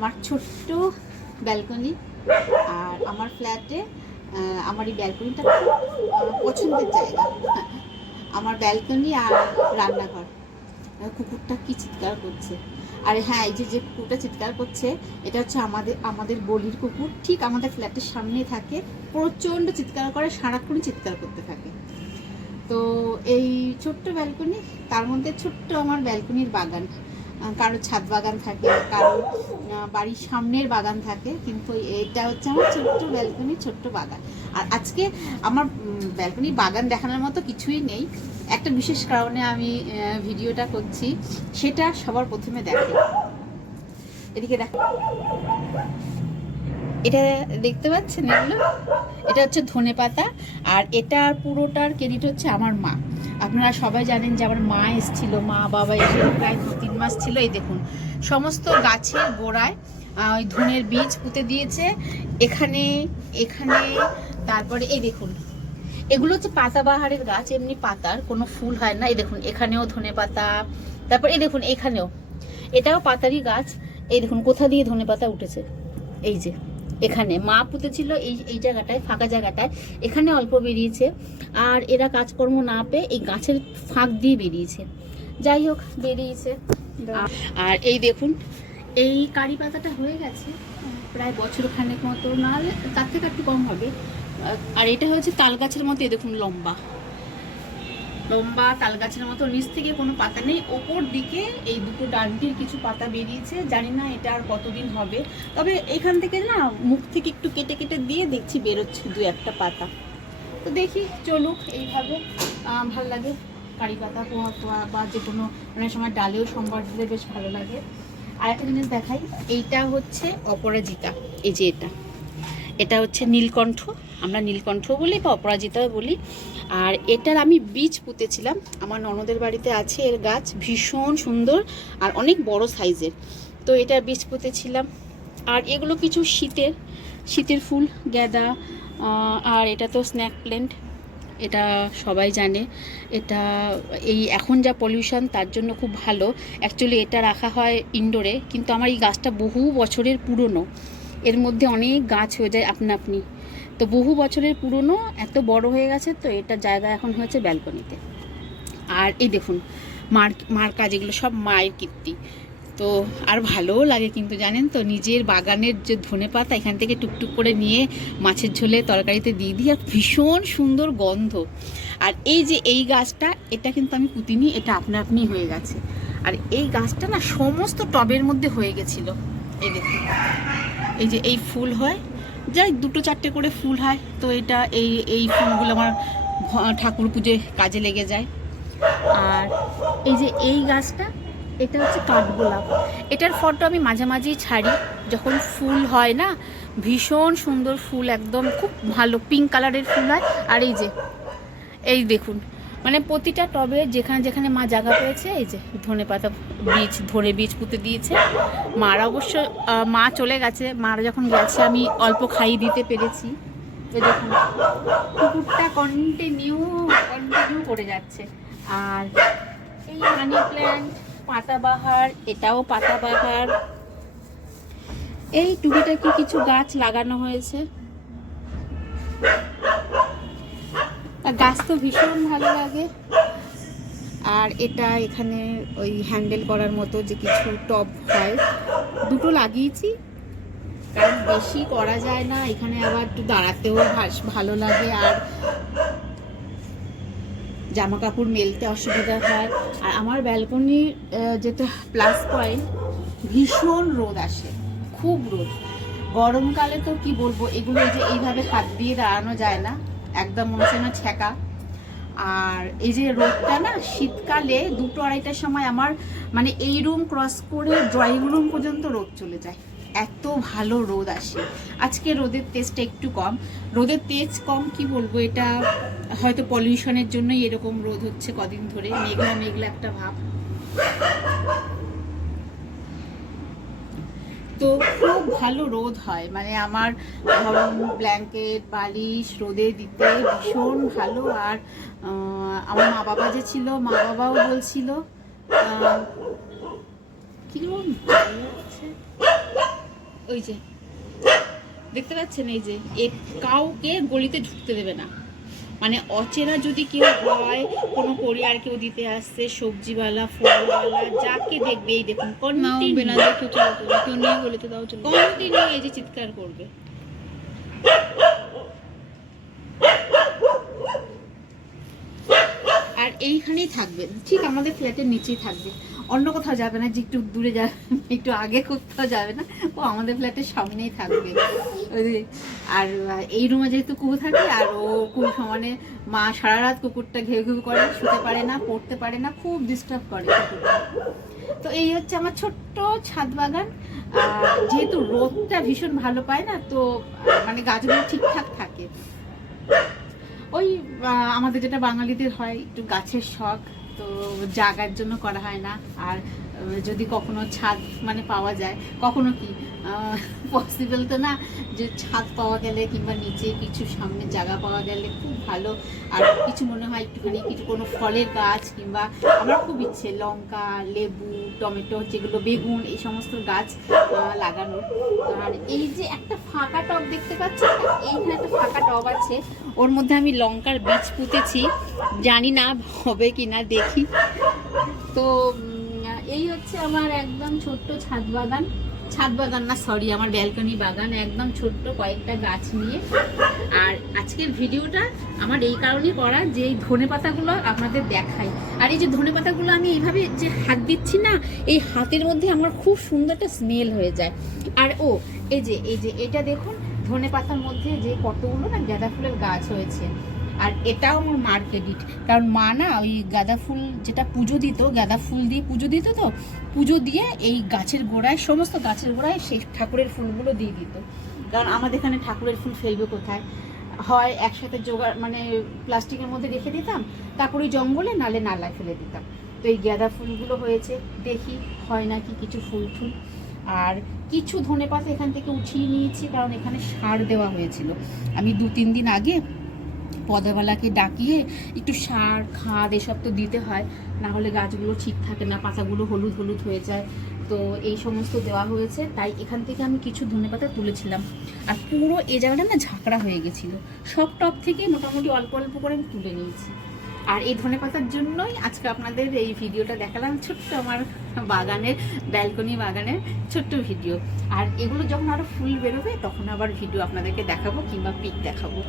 আমার ছোট্ট ব্যালকনি। আর আমার ফ্ল্যাটে আমার এই ব্যালকনিটা খুব পছন্দের জায়গা। আমার ব্যালকনি আর রান্নাঘর। কুকুরটা কি চিৎকার করছে! আর হ্যাঁ, এই যে কুকুরটা চিৎকার করছে, এটা হচ্ছে আমাদের গলির কুকুর। ঠিক আমাদের ফ্ল্যাটের সামনেই থাকে, প্রচণ্ড চিৎকার করে, সারাক্ষণই চিৎকার করতে থাকে। তো এই ছোট্ট ব্যালকনি, তার মধ্যে ছোট্ট আমার ব্যালকনির বাগান। কারো ছাদ বাগান থাকে, কারো বাড়ির সামনের বাগান থাকে, কিন্তু এটা হচ্ছে আমার ছোট্ট ব্যালকনি, ছোট্ট বাগান। আর আজকে আমার ব্যালকনি বাগান দেখানোর মতো কিছুই নেই। একটা বিশেষ কারণে আমি ভিডিওটা করছি, সেটা সবার প্রথমে দেখে। এদিকে দেখ, এটা দেখতে পাচ্ছেন এগুলো? এটা হচ্ছে ধনেপাতা। আর এটার পুরোটার ক্রেডিট হচ্ছে আমার মা। আপনারা সবাই জানেন যে আমার মা এসেছিল, মা বাবা এসে প্রায় 2-3 মাস ছিল। এই দেখুন, সমস্ত গাছের গোড়ায় ওই ধনের বীজ পুঁতে দিয়েছে, এখানে এখানে। তারপরে এই দেখুন, এগুলো হচ্ছে পাতাবাহারের গাছ, এমনি পাতার কোনো ফুল হয় না। এই দেখুন, এখানেও ধনেপাতা। তারপর এই দেখুন, এখানেও, এটাও পাতারই গাছ। এই দেখুন কোথা দিয়ে ধনেপাতা উঠেছে, এই যে এখানে মা পুঁতেছিল, এই জায়গাটায়, ফাঁকা জায়গাটায়, এখানে অল্প বেরিয়েছে। আর এরা কাজকর্ম না পেয়ে এই গাছের ফাঁক দিয়ে বেরিয়েছে, যাই হোক বেরিয়েছে। আর এই দেখুন, এই কারি পাতাটা হয়ে গেছে প্রায় বছরখানেক মতো, না তার থেকে একটু কম হবে। আর এটা হচ্ছে তাল গাছের মতো, এই দেখুন লম্বা লম্বা তাল গাছের মতো, নিচ থেকে কোনো পাতা নেই, ওপর দিকে এই দুটো ডান্ডির কিছু পাতা বেরিয়েছে। জানি না এটা আর কতদিন হবে, তবে এখান থেকে না মুখ থেকে একটু কেটে কেটে দিয়ে দেখছি বেরোচ্ছে 2-1টা পাতা। তো দেখি, চলুক এইভাবে। ভালো লাগে কারি পাতা, পোহা পোহা বা যে কোনো অনেক সময় ডালেও সম্বার দিলে বেশ ভালো লাগে। আর একটা জিনিস দেখাই, এইটা হচ্ছে অপরাজিতা। এই যে এটা হচ্ছে নীলকণ্ঠ, আমরা নীলকণ্ঠ বলি বা অপরাজিতাও বলি। আর এটার আমি বীজ পুঁতেছিলাম, আমার ননদের বাড়িতে আছে এর গাছ, ভীষণ সুন্দর আর অনেক বড় সাইজের। তো এটার বীজ পুঁতেছিলাম। আর এগুলো কিছু শীতের ফুল, গ্যাদা। আর এটা তো স্ন্যাক প্ল্যান্ট, এটা সবাই জানে। এটা এই এখন যা পলিউশন, তার জন্য খুব ভালো। অ্যাকচুয়ালি এটা রাখা হয় ইনডোরে, কিন্তু আমার এই গাছটা বহু বছরের পুরনো, এর মধ্যে অনেক গাছ হয়ে যায় আপনা আপনি। তো বহু বছরের পুরনো, এত বড় হয়ে গেছে, তো এটা জায়গা এখন হয়েছে ব্যালকনিতে। আর এই দেখুন, মার কাজ, এগুলো সব মায়ের কীর্তি। তো আর ভালোও লাগে কিন্তু, জানেন তো, নিজের বাগানের যে ধনেপাতা এখান থেকে টুকটুক করে নিয়ে মাছের ঝোলে তরকারিতে দিয়ে দিই, আর ভীষণ সুন্দর গন্ধ। আর এই যে এই গাছটা, এটা কিন্তু আমি পুঁতিনি, এটা আপনা আপনি হয়ে গেছে। আর এই গাছটা না সমস্ত টবের মধ্যে হয়ে গেছিলো। এই দেখুন, এই যে এই ফুল হয়, যাই 2-4টে করে ফুল হয়, তো এটা এই ফুলগুলো আমার ঠাকুর পুজোয় কাজে লেগে যায়। আর এই যে এই গাছটা, এটা হচ্ছে কাঠগোলাপ। এটার ফটো আমি মাঝে মাঝেই ছাড়ি, যখন ফুল হয় না, ভীষণ সুন্দর ফুল, একদম খুব ভালো পিঙ্ক কালারের ফুল হয়। আর এই দেখুন, মানে প্রতিটা টবে যেখানে যেখানে মা জায়গা পেয়েছে, এই যে ধনেপাতা ধনে বীজ পুঁতে দিয়েছে। মারা অবশ্য মা চলে গেছে, মারা যখন গেছে আমি অল্প খাইয়ে দিতে পেরেছি। তো দেখুন, কুকুরটা কন্টিনিউ করে যাচ্ছে। আর এই মানি প্ল্যান্ট, পাতাবাহার, এটাও পাতাবাহার। এই টুকিটাকি কিছু গাছ লাগানো হয়েছে। গাছ তো ভীষণ ভালো লাগে। আর এটা এখানে ওই হ্যান্ডেল করার মতো যে কিছু টব হয়, 2টো লাগিয়েছি, কারণ বেশি করা যায় না এখানে, আবার একটু দাঁড়াতেও ভালো লাগে, আর জামা কাপড় মেলতে অসুবিধা হয়। আর আমার ব্যালকনির যেটা প্লাস পয়েন্ট, ভীষণ রোদ আসে, খুব রোদ। গরমকালে তো কি বলবো, এগুলো যে এইভাবে হাত দিয়ে দাঁড়ানো যায় না, একদম মনে হচ্ছে না ছ্যাঁকা। আর এই যে রোদটা না, শীতকালে 2-2-2:30টার সময় আমার মানে এই রুম ক্রস করে ড্রয়িং রুম পর্যন্ত রোদ চলে যায়, এত ভালো রোদ আসে। আজকে রোদের তেজটা একটু কম, রোদের তেজ কম কি বলবো, এটা হয়তো পলিউশনের জন্যই এরকম রোদ হচ্ছে কদিন ধরে, মেঘলা মেঘলা একটা ভাব। তো খুব ভালো রোদ হয়, মানে আমার ধরুন ব্ল্যাঙ্কেট বালিশ রোদে দিতে ভীষণ ভালো। আর আমার মা বাবা যে ছিল, মা বাবাও বলছিল, কিরকম ওই যে দেখতে পাচ্ছেন, এই যে কাউকে গলিতে ঢুকতে দেবে না, মানে অচেনা যদি কেউ হয়, কোনো কোরিয়ার কেউ দিতে আসছে, সবজিওয়ালা, ফলওয়ালা, যাকে দেখবে এই দেখুন কন্টিনিউ এই যে চিৎকার করবে। আর এইখানেই থাকবে, ঠিক আমাদের ফ্ল্যাটের নিচেই থাকবে, অন্য কোথাও যাবে না, যে একটু দূরে যাবে, একটু আগে কোথাও যাবে না, ও আমাদের ফ্ল্যাটের সামনেই থাকবে। আর এই রুমে যেহেতু কুকুর থাকে, আর ও খুব সমানে মা সারা রাত কুকুরটা ঘেউ ঘেউ করে, শুতে পারে না, পড়তে পারে না, খুব ডিস্টার্ব করে কুকুরটা। তো এই হচ্ছে আমার ছোট্ট ছাদ বাগান। যেহেতু রোদটা ভীষণ ভালো পায় না, তো মানে গাছগুলো ঠিকঠাক থাকে। ওই আমাদের যেটা বাঙালিদের হয়, একটু গাছের শখ, তো জাগার জন্য করা হয় না। আর যদি কখনো ছাদ মানে পাওয়া যায়, কখনো কি পসিবল তো না যে ছাদ পাওয়া গেলে কিংবা নিচে কিছু সামনে জায়গা পাওয়া গেলে খুব ভালো। আর কিছু মনে হয় একটুখানি কিছু কোনো ফলের গাছ, কিংবা আমার খুব ইচ্ছে লঙ্কা, লেবু, টমেটো, যেগুলো বেগুন, এই সমস্ত গাছ লাগানোর। আর এই যে একটা ফাঁকা টব দেখতে পাচ্ছেন, এইখানে একটা ফাঁকা টব আছে, ওর মধ্যে আমি লঙ্কার বীজ পুঁতেছি, জানি না হবে কি না, দেখি। তো এই হচ্ছে আমার একদম ছোট্ট ছাদ বাগান, ছাদ বাগান না সরি, আমার ব্যালকনি বাগান, একদম ছোট্ট কয়েকটা গাছ নিয়ে। আর আজকের ভিডিওটা আমার এই কারণেই করা যে এই ধনেপাতাগুলো আপনাদের দেখাই। আর এই যে ধনেপাতাগুলো আমি এইভাবে যে হাত দিচ্ছি না, এই হাতের মধ্যে আমার খুব সুন্দর একটা স্মেল হয়ে যায়। আর এই যে এটা দেখুন, ধনেপাতার মধ্যে যে কতগুলো না গাঁদা ফুলের গাছ হয়েছে। আর এটাও আমার মার ক্রেডিট, কারণ মা না ওই গাঁদা ফুল যেটা পুজো দিত, গাঁদা ফুল দিয়ে পুজো দিত, তো পুজো দিয়ে এই গাছের গোড়ায়, সমস্ত গাছের গোড়ায় সেই ঠাকুরের ফুলগুলো দিয়ে দিত। কারণ আমাদের এখানে ঠাকুরের ফুল ফেলবে কোথায়, হয় একসাথে জোগাড় মানে প্লাস্টিকের মধ্যে রেখে দিতাম, তারপরে জঙ্গলে নালে নালায় ফেলে দিতাম। তো এই গাঁদা ফুলগুলো হয়েছে, দেখি হয় নাকি কিছু ফুল টুল। আর কিছু ধনেপাতা এখান থেকে উঠিয়ে নিয়েছি, কারণ এখানে সার দেওয়া হয়েছিল। আমি 2-3 দিন আগে পদাওয়ালাকে ডাকিয়ে একটু সার খাদ এসব তো দিতে হয়, না হলে গাছগুলো ঠিক থাকে না, পাতাগুলো হলুদ হলুদ হয়ে যায়। তো এই সমস্ত দেওয়া হয়েছে, তাই এখান থেকে আমি কিছু ধনেপাতা তুলেছিলাম। আর পুরো এই জায়গাটা না ঝাঁকড়া হয়ে গেছিলো, সব টপ থেকে মোটামুটি অল্প অল্প করে আমি তুলে নিয়েছি। আর এই ধনেপাতার জন্যই আজকে আপনাদের এই ভিডিওটা দেখালাম, ছোট্ট আমার বাগানের, ব্যালকনি বাগানের ছোট্ট ভিডিও। আর এগুলো যখন আরও ফুল বেরোবে তখন আবার ভিডিও আপনাদেরকে দেখাবো, কিংবা পিক দেখাবো।